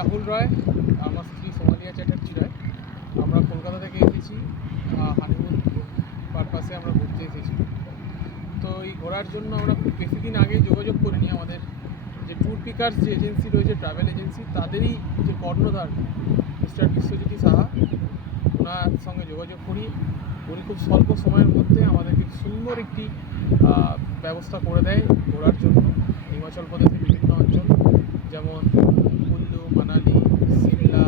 রাহুল রায়, আমার স্ত্রী সোমালিয়া চ্যাটার্জি রায়। আমরা কলকাতা থেকে এসেছি, হানিমুন পারপাসে আমরা ঘুরতে এসেছি। তো এই ঘোরার জন্য আমরা খুব বেশি দিন আগে যোগাযোগ করিনি। আমাদের যে ট্যুর পিকার্স যে এজেন্সি রয়েছে, ট্রাভেল এজেন্সি, তাদেরই যে কর্ণধার মিস্টার বিশ্বজ্যোতি সাহা, ওনার সঙ্গে যোগাযোগ করি। উনি খুব স্বল্প সময়ের মধ্যে আমাদেরকে সুন্দর একটি ব্যবস্থা করে দেয় ঘোরার জন্য হিমাচল প্রদেশের বিভিন্ন অঞ্চল, যেমন কুল্লু, মানালি, সিমলা,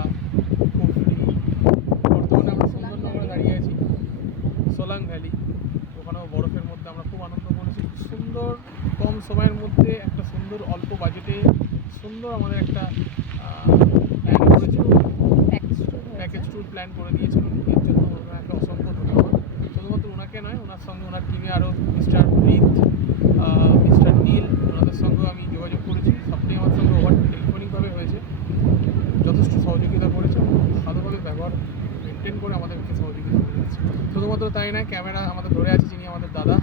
কুফরি। বর্তমানে আমরা সুন্দরনগরে দাঁড়িয়ে আছি, সোলাং ভ্যালি। ওখানেও বরফের মধ্যে আমরা খুব আনন্দ করেছি। সুন্দর কম সময়ের মধ্যে একটা সুন্দর অল্প বাজেটে সুন্দর আমাদের একটা প্ল্যান করেছিল, প্যাকেজ ট্যুর প্ল্যান করে দিয়েছিল। এর জন্য ওনাকে অসংখ্য ধন্যবাদ। শুধুমাত্র ওনাকে নয়, ওনার সঙ্গে ওনার টিমে আরও মিস্টার রিত, মিস্টার নীল, ওনাদের সঙ্গেও আমি যোগাযোগ করেছি। সবটাই আমার সঙ্গে ওভার টেলিফোনিকভাবে হয়েছে। যথেষ্ট সহযোগিতা করেছে এবং ভালোভাবে ব্যবহার মেনটেন করে আমাদেরকে সহযোগিতা করে যাচ্ছে। শুধুমাত্র তাই নয়, ক্যামেরা আমাদের ধরে আছে যিনি আমাদের दादा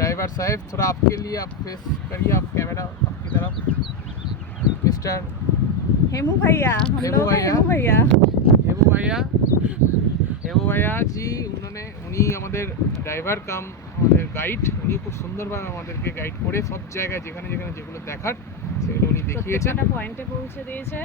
ड्राइवर साहब। थोड़ा आपके लिए आप फेस करिए, आप कैमरा आपकी तरफ। मिस्टर हेमू भैया, हम लोग हेमू भैया जी, উনি আমাদের ড্রাইভার কাম আমাদের গাইড। উনি খুব সুন্দরভাবে আমাদেরকে গাইড করে সব জায়গায় যেখানে যেখানে যেগুলো দেখার সেগুলো উনি দেখিয়েছেন, পয়েন্টে পৌঁছে দিয়েছে।